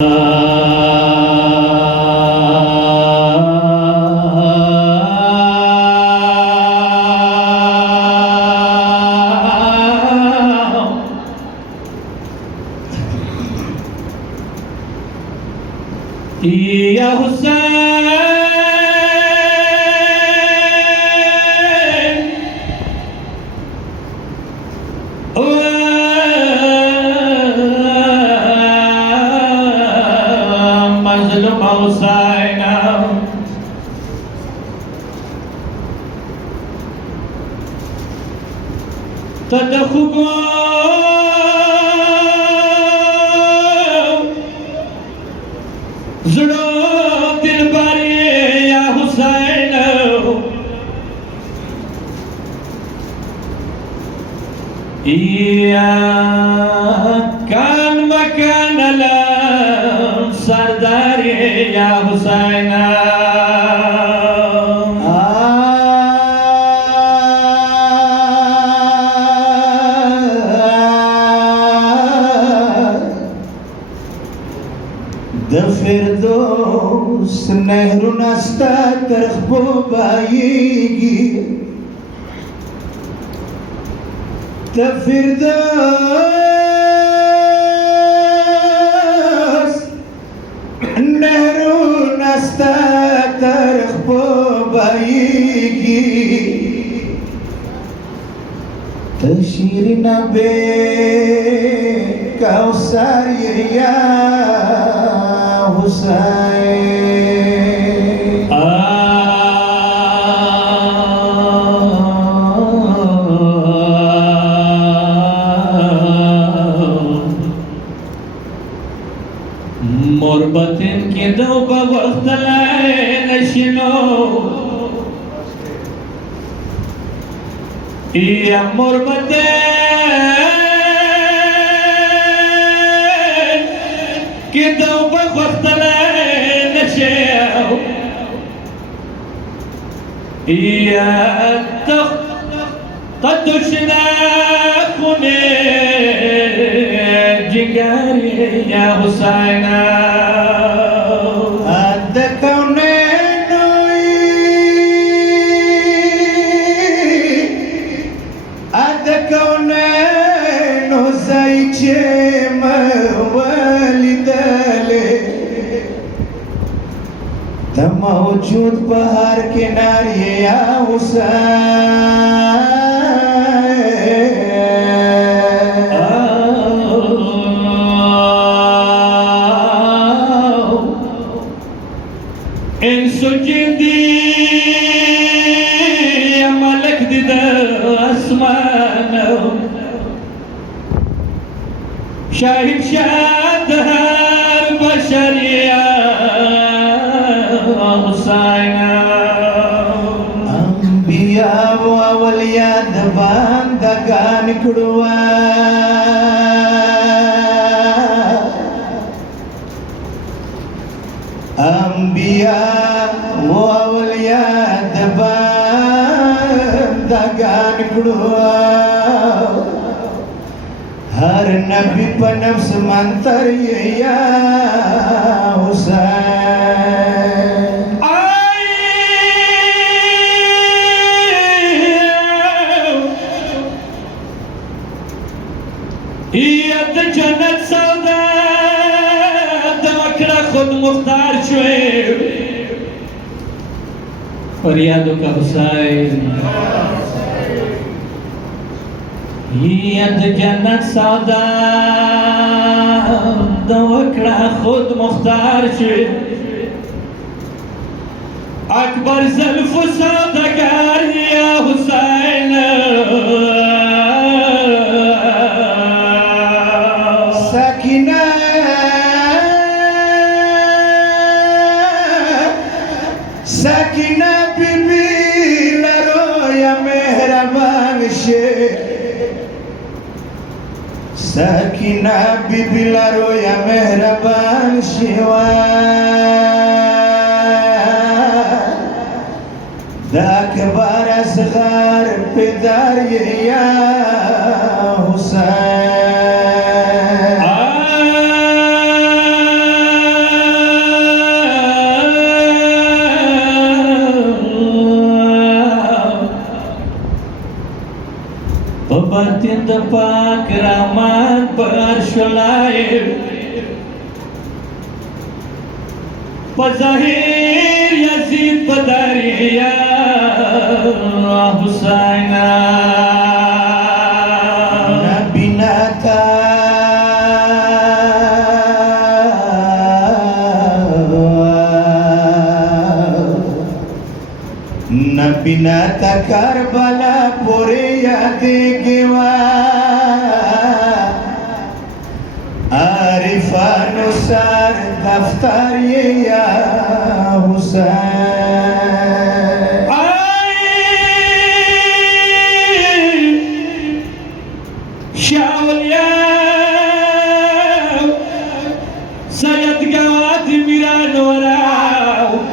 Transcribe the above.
Ya Hussein, mazlum Hussein, tadkhulu زړه دلبر یا حسین یا کان مکان لم سردار یا حسین د فردوس نهرونه ستا تر خپو بایږي د فردوس نهرونه ستا تر خپو بایږي د شیرینه بې کوثر یا Hussein مربتن کی دو با وقت لائے نشنو یا مربتن کی دو با وقت لائے نشنو یا تدشنا خونه جگاری یا حسین اد کونینو زیچه مولی دلی تا موجود بہر کناری یا حسین انسو جندی ملک دی دا اسمان شاہد شاد ہر بشریا حسین انبیاء و اولیاء دباندگان کڑوا انبیاء و اولیاء دباندگان کڑوا ہر نبی پا نفس منتر یا حسین ایت جنت سودا دوکرا خود مختار شوئے فریادو کا حسین ایت جنت سودا دوکرا خود مختار شوئے اکبر زلف سوداگر یا حسین سکینہ سکینہ بی بی لرو یا مہربان شیر سکینہ بی بی لرو یا مہربان شیوان دا اکبر اصغر پدر یا حسین Pak Rahmat Bersyulaim Pazahir Yazid Badariya Husaina Nabinata Nabinata Karbala Puriya Digiwa Arifanusar Daftariya Husain Syawliya Sayyid Gawat Miran Warau